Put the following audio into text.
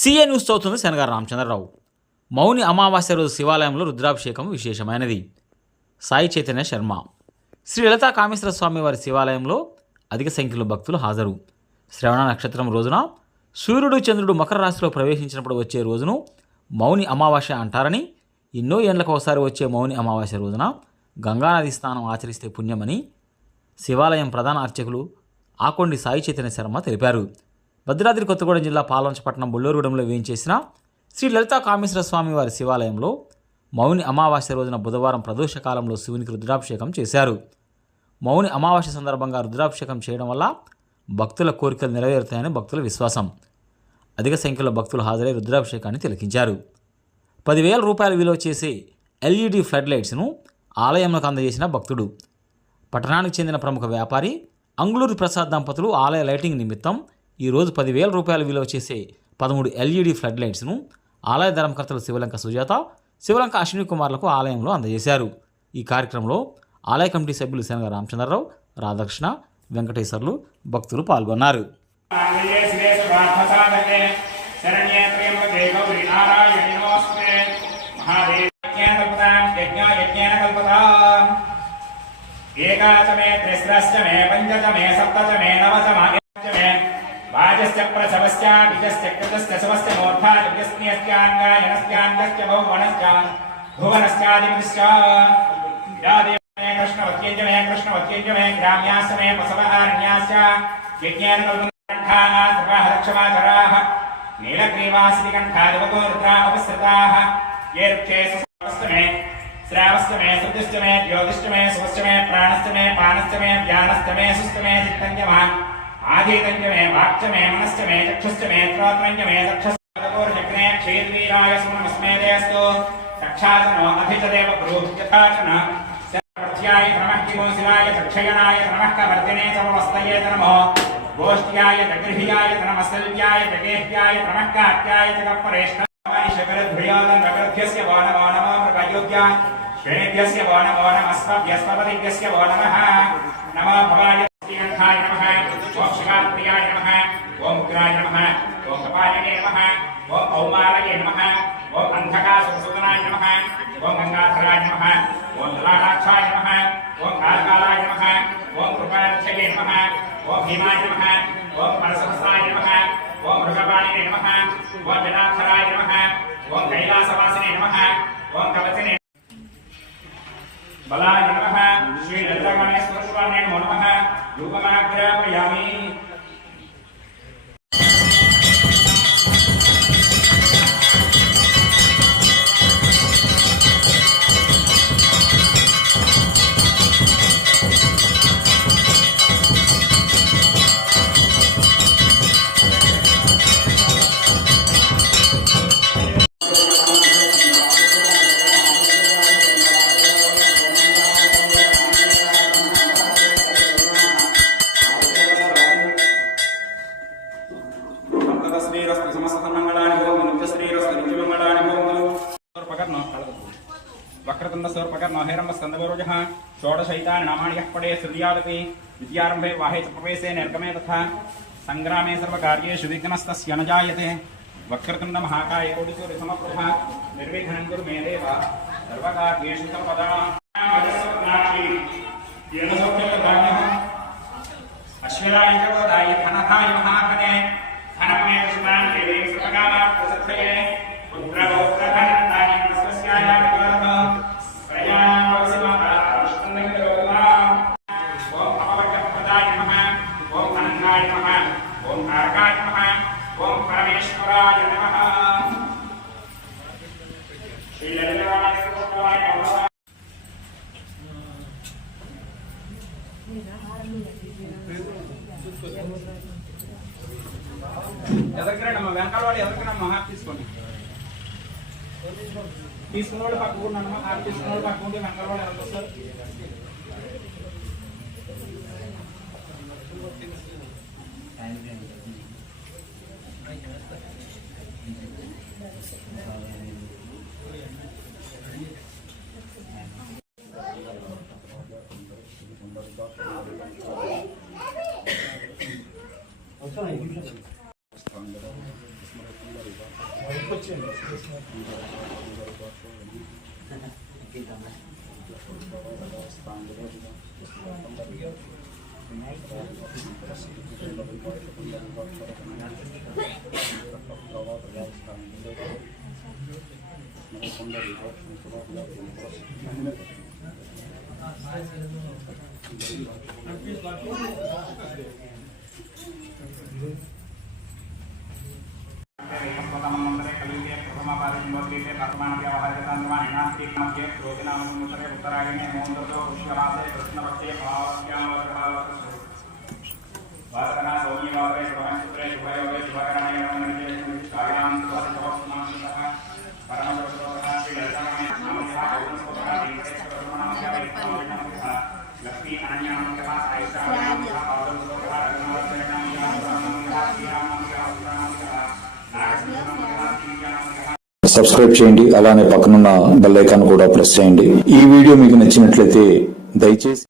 CA news చదువుతుంది శనగారు రామచంద్రరావు. మౌని అమావాస్య రోజు శివాలయంలో రుద్రాభిషేకం విశేషమైనది. సాయి చైతన్య శర్మ. శ్రీ లలితా కామేశ్వర స్వామి వారి శివాలయంలో అధిక సంఖ్యలో భక్తులు హాజరు. శ్రవణ నక్షత్రం రోజున సూర్యుడు చంద్రుడు మకర రాశిలో ప్రవేశించినప్పుడు వచ్చే రోజును మౌని అమావాస్య అంటారని, ఎన్నో ఏళ్లకు ఒకసారి వచ్చే మౌని అమావాస్య రోజున గంగానది స్నానం ఆచరిస్తే పుణ్యమని శివాలయం ప్రధాన అర్చకులు ఆకొండి సాయి చైతన్య శర్మ తెలిపారు. భద్రాద్రి కొత్తగూడెం జిల్లా పాల్వంచపట్నం బుల్లూరుగూడెంలో వేయించేసిన శ్రీ లలితా కామేశ్వర స్వామి వారి శివాలయంలో మౌని అమావాస్య రోజున బుధవారం ప్రదోష కాలంలో శివునికి రుద్రాభిషేకం చేశారు. మౌని అమావాస్య సందర్భంగా రుద్రాభిషేకం చేయడం వల్ల భక్తుల కోరికలు నెరవేరుతాయని భక్తుల విశ్వాసం. అధిక సంఖ్యలో భక్తులు హాజరై రుద్రాభిషేకాన్ని తిలకించారు. 10,000 రూపాయలు విలువ చేసే ఎల్ఈడి ఫ్లడ్ లైట్స్ను ఆలయంలోకి అందజేసిన భక్తుడు. పట్టణానికి చెందిన ప్రముఖ వ్యాపారి అంగుళూరు ప్రసాద్ దంపతులు ఆలయ లైటింగ్ నిమిత్తం ఈరోజు 10,000 రూపాయలు విలువ చేసే 13 ఎల్ఈడి ఫ్లడ్ లైట్స్ను ఆలయ ధర్మకర్తలు శివలంక సుజాత, శివలంక అశ్విని కుమార్లకు ఆలయంలో అందజేశారు. ఈ కార్యక్రమంలో ఆలయ కమిటీ సభ్యులు శనగ రామచంద్రరావు, రాధాకృష్ణ, వెంకటేశ్వర్లు, భక్తులు పాల్గొన్నారు. ఏకాచమే త్రిస్రశ్చమే పంచచమే సప్తచమే నవచమే వాజస్య ప్రసవస్య విజస్య కృతస్య శవస్య మూర్ధాదిస్న్యస్యాంగాయనస్యాంగస్య భువనస్య భువనస్యాదిపతిశ్చ యాదేవమే కృష్ణవత్యేజమే కృష్ణవత్యేజమే గ్రామ్యాస్మే పసవహారణ్యాస్య యజ్ఞానకల్పకంఠాః సర్వహరక్షమాచరాః నీలగ్రీవాసితి కంఠాదివతో రుద్రా ఉపసృతాః ఏ వృక్షే సవస్తమే శ్రావస్తమే సృతిష్టమే జ్యోతిష్టమే సువష్టమే ప్రాణస్తమే పానస్తమే వ్యానస్తమే సుస్తమే చిత్తంజమా ఆదితంజమే వాక్చమే మనస్తమే చక్షుష్టమే శ్రోత్రంజమే దక్షస్తోర్జగ్నే క్షేత్రీరాయ సుమనమస్మేదేస్తు చక్షాసనో అభిచదేవ బ్రూహ్యథాచన సర్వత్యాయ నమః కిమోసిరాయ చక్షయనాయ నమః కవర్తినే సమవస్తయే నమో గోష్ఠ్యాయ జగృహ్యాయ నమస్సల్యాయ జగేహ్యాయ నమః కాత్యాయ జగపరేష్ణ శబరద్భయాదం నగరధ్యస్య వానవానమా మృగయోగ్య శ్రేణిభ్యస్య వానవానమస్మభ్యస్మపతిభ్యస్య వో నమః నమో భవాయ శ్రీకంఠాయ నమః ఓం శివాప్రియాయ నమః ఓం ఉగ్రాయ నమః ఓం కపాలినే నమః ఓం ఔమాలయే నమః ఓం అంధకాసురసూదనాయ నమః ఓం గంగాధరాయ నమః ఓం లలాటాక్షాయ నమః ఓం కాళకాలాయ నమః ఓం కృపారక్షకే నమః ఓం భీమాయ నమః ఓం పరసహస్రాయ నమః ఓం మృగపాణినే నమః ఓం జనాధరాయ నమః ఓం కైలాసవాసినే నమః ఓం కవచనే బలాయ నమః శ్రీ లలితాకామేశ్వర స్వామినే నమో నమః రూపమాగ్రాపయామి. वक्रतुंड सर्वप्रकर्णो हेरम्ब स्कंदगौरजः षोडशैतानि नामानि यः पठे श्रुतियादपि विद्यारम्भे वाहे च प्रवेशे निर्गमे तथा संग्रामे सर्वकार्येषु विघ्नस्तस्य न जायते. वक्रतुंड महाकाय कोटिसूर्यसमप्रभा निर्विघ्नं कुरु मे देव सर्वकार्येषु सर्वदा. अश्वराय जगोदाय धनधाय महाखने धनं मे दशमान् देवे सर्वकामार्थसिद्धये पुत्रपौत्रधनन्दाय स्वस्याय ओम तारकाय नमः ओम परमेश्वराय नमः श्री ललिताय नमः. ఎదకరడమ్మ వెంకటవాడి ఎదకరమ్మ హార్ తీసుకోండి. తీసుకున్నోడు పక్కకు ఉన్నానమ్మ. హార్ తీసుకున్నోడు పక్కకు ఉంటే వెంకటవాడి ఎంత వస్తారు? సబ్స్క్రైబ్ చేయండి. అలానే పక్కనున్న బెల్ ఐకాన్ కూడా ప్రెస్ చేయండి. ఈ వీడియో మీకు నచ్చినట్లయితే దయచేసి